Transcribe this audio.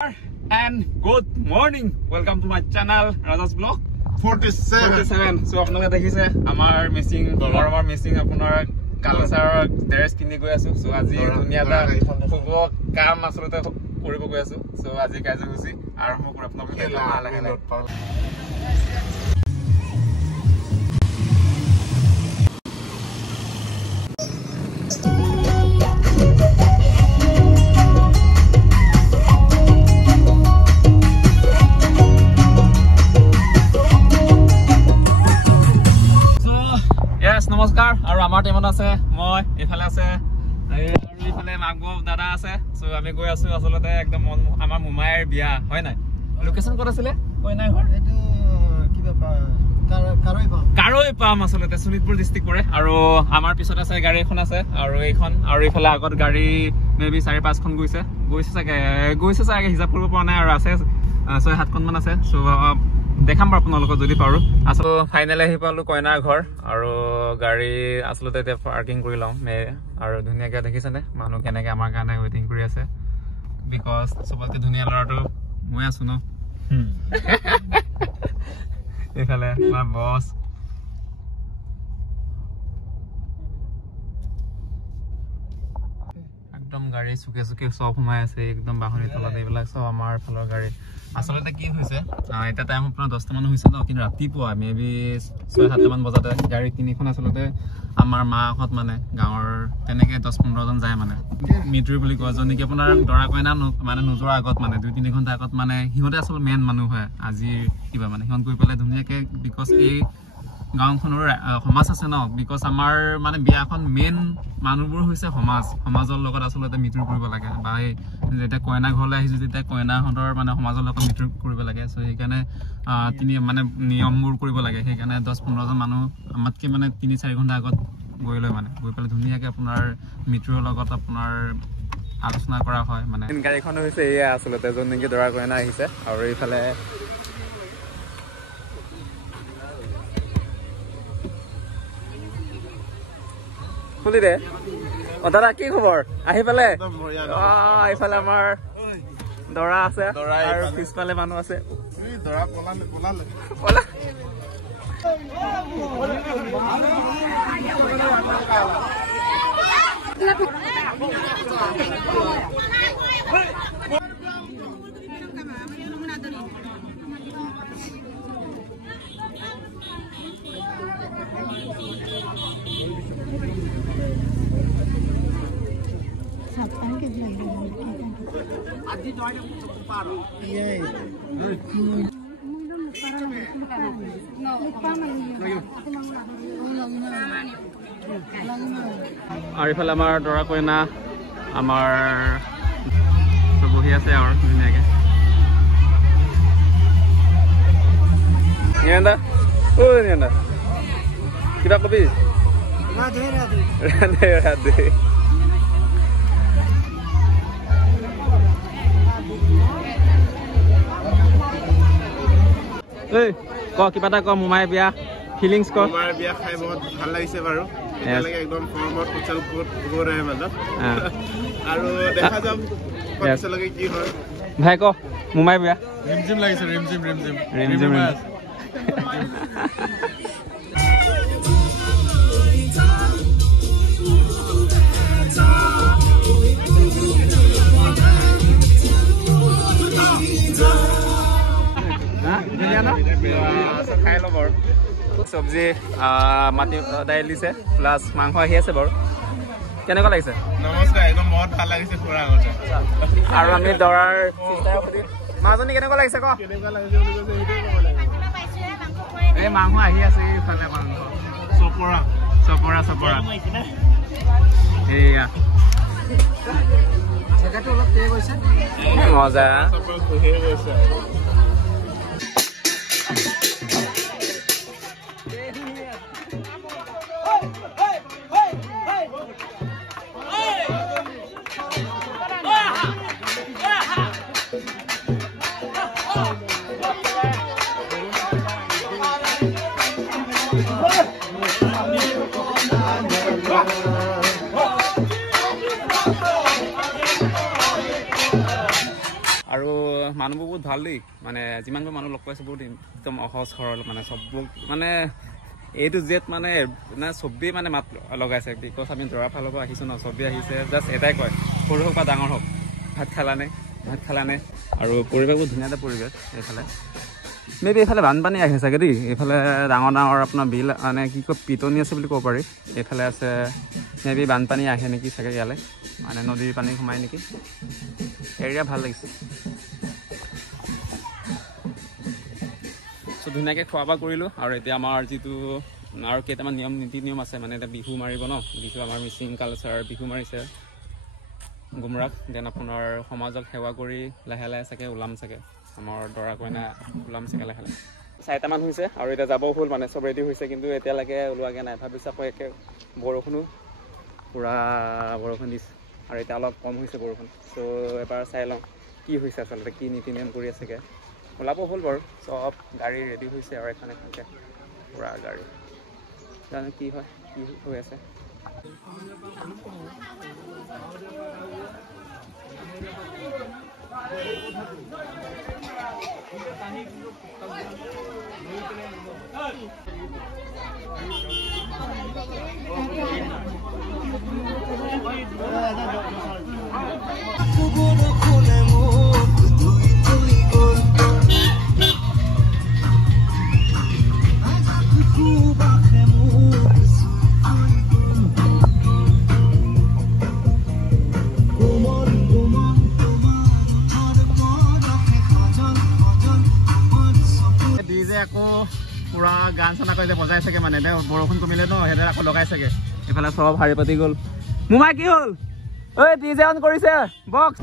And good morning. Welcome to my channel Rajas Vlog 47. So আপোনালোকে দেখিছে আমাৰ মিচিং গৰমৰ মিচিং আপোনাৰ কালচাৰৰ ড্ৰেছ কিনি গৈ আছো। সো আজি দুনিয়া এটা খুব কাম আসলতে কৰিব গৈ আছো। সো আজি কাৰ্যসূচী আৰম্ভ কৰি আপোনালোকে লাহে নমস্কাৰ আৰু আমাৰ টিমত আছে মই এফালে আছে আৰু এফালে মাগব দাদা আছে। সো আমি গৈ আছো আসলতে একদম আমাৰ মুমাইৰ বিয়া হয় নাই। লোকেশন ক'ত আছিলে কই নাই ঘৰ এটো কিবা কাৰৈপাম আসলতে শোণিতপুৰ ডিস্ট্ৰিক্ট পৰে। আৰু আমাৰ পিছত আছে গাড়ী এখন আছে আৰু এইখন আৰু ইফালে আগত গাড়ী মেবি 4-5খন গৈছে চাগে হিচাপ কৰিব পৰা নাই আৰু আছে 6-7খন মান আছে। সো দেখাম বাৰু আপোনালোকক যদি পাৰো। আসলে ফাইনেলি আহি পালো কইনাৰ ঘৰ আৰু গাড়ী আসলতে এতিয়া পাৰ্কিং কৰি লওঁ আৰু ধুনীয়াকে দেখিছেনে মানুহ কেনেকে আমাৰ কাৰণে ৱেটিং কৰি আছে। বিকজ চবতকে ধুনীয়া ল'ৰাটো মই আছো ন। এইফালে আমাৰ বছ একদম গাড়ী চুকে চুকে চব সোমাই আছে একদম বাহনী তলত এইবিলাক চব আমাৰ ফালৰ গাড়ী। আসলতে কি হৈছে এটা টাইম আপোনাৰ 10টা মান হৈছে ন, কিন্তু ৰাতিপুৱা মেবি 6-7টা মান বজাতে গাড়ী তিনিখন আসলতে আমাৰ মাহঁত মানে গাঁৱৰ তেনেকে 10-15 জন যায় মানে মিত্ৰী বুলি কোৱা জন নেকি আপোনাৰ দৰা কইনা মানে নোযোৱাৰ আগত মানে 2-3 ঘণ্টা আগত মানে সিহঁতে আচলতে মেইন মানুহ হয় আজি কিবা মানে সিহঁত গৈ পেলাই ধুনীয়াকে বিকজ এই গাঁওখনৰ সমাজ আছে ন। বিকজ আমাৰ মানে বিয়াখন মেইন মানুহবোৰ হৈছে সমাজৰ লগত আসলতে মিত্ৰী কৰিব লাগে বা যেতিয়া কইনা ঘৰলৈ আহিছো তেতিয়া কইনাহঁতৰ মানে সমাজৰ লগত মিত্ৰী কৰিব লাগে। চ' সেইকাৰণে তিনি মানে নিয়মবোৰ কৰিব লাগে। সেইকাৰণে 10-15 জন মানুহ আমাতকে মানে 3-4 ঘণ্টা আগত গৈ পেলাই ধুনীয়াকে আপোনাৰ মিত্ৰৰ লগত আপোনাৰ আলোচনা কৰা হয়। মানে গাড়ীখন হৈছে এয়া আচলতে য'ত নেকি দৰা কইনা আহিছে আৰু এইফালে খুলি দে। দাদা কি খবৰ আহি পালে? এইফালে আমাৰ দৰা আছে আৰু পিছফালে মানুহ আছে। আৰু ইফালে আমাৰ দৰা কইনা আমাৰ বহি আছে আৰু ধুনীয়াকে কিবা কবি কিবা এটা ক মুমাই বিয়া ফিলিংছ ক। মুমাই বিয়া খাই বহুত ভাল লাগিছে বাৰু। এতিয়ালৈকে একদম গৰমত উচ্চাল গৈ মাজত আৰু দেখা যাম পিছলৈকে কি হয়। ভাই ক মুমাই বিয়া ৰিমঝিম লাগিছে ৰিমঝিম খাই ল'ব বাৰু। চব্জি মাটি দাইল দিছে প্লাছ মাংস আহি আছে বাৰু। কেনেকুৱা লাগিছে? নমস্কাৰ, একদম বহুত ভাল লাগিছে পুৰা আগতে। আৰু আমি দৰাৰ মাজনী কেনেকুৱা লাগিছে ক? এই মাংস আহি আছে এইফালে মাংস চপৰা এয়া মজা। মানুহবোৰ বহুত ভাল দেই মানে যিমানবোৰ মানুহ লগ পাইছোঁ বহুত একদম সহজ সৰল মানে চববোৰ মানে এইটো জেট মানে চবেই মানে মাত লগাইছে বিকজ আমি দৰা ফালৰ পৰা আহিছোঁ ন চবেই আহিছে জাষ্ট এটাই কয় সৰু হওক বা ডাঙৰ হওক ভাত খালানে আৰু পৰিৱেশ বহুত ধুনীয়া এটা পৰিৱেশ এইফালে মেবি এইফালে বানপানী আহে চাগে দেই এইফালে ডাঙৰ আপোনাৰ বিল মানে কি কয় পিটনি আছে বুলি ক'ব পাৰি এইফালে আছে মেবি বানপানী আহে নেকি চাগে ইয়ালৈ মানে নদীৰ পানী সোমাই নেকি এৰিয়া ভাল লাগিছে চ' ধুনীয়াকৈ খোৱা বোৱা কৰিলোঁ আৰু এতিয়া আমাৰ যিটো আৰু কেইটামান নীতি নিয়ম আছে মানে এতিয়া বিহু মাৰিব ন বিহু আমাৰ মিচিং কালচাৰ বিহু মাৰিছে গুমৰাগ দেন আপোনাৰ সমাজক সেৱা কৰি লাহে লাহে চাগে ওলাম চাগে আমাৰ দৰা কইনা ওলাম চাগে লাহে লাহে 4টামান হৈছে আৰু এতিয়া যাব হ'ল মানে চব ৰেডি হৈছে কিন্তু এতিয়ালৈকে ওলোৱাগৈ নাই ভাবিছোঁ আকৌ একে বৰষুণো পূৰা বৰষুণ দিছে আৰু এতিয়া অলপ কম হৈছে বৰষুণ চ' এবাৰ চাই লওঁ কি হৈছে আচলতে কি নীতি নিয়ম কৰি আছেগৈ ওলাব হ'ল বাৰু চব গাড়ী ৰেডি হৈছে আৰু এখনকৈ পূৰা গাড়ী জানো কি হয় কি হৈ আছে আকৌ পুৰা গান চানা কৰি বজাই চাগে মানে বৰষুণ কমিলে ন সেইদৰে আকৌ লগাই চাগে এইফালে চব শাৰী পাতি গ'ল মোমাই কি হ'ল ঐ ডিজে অন কৰিছে বক্স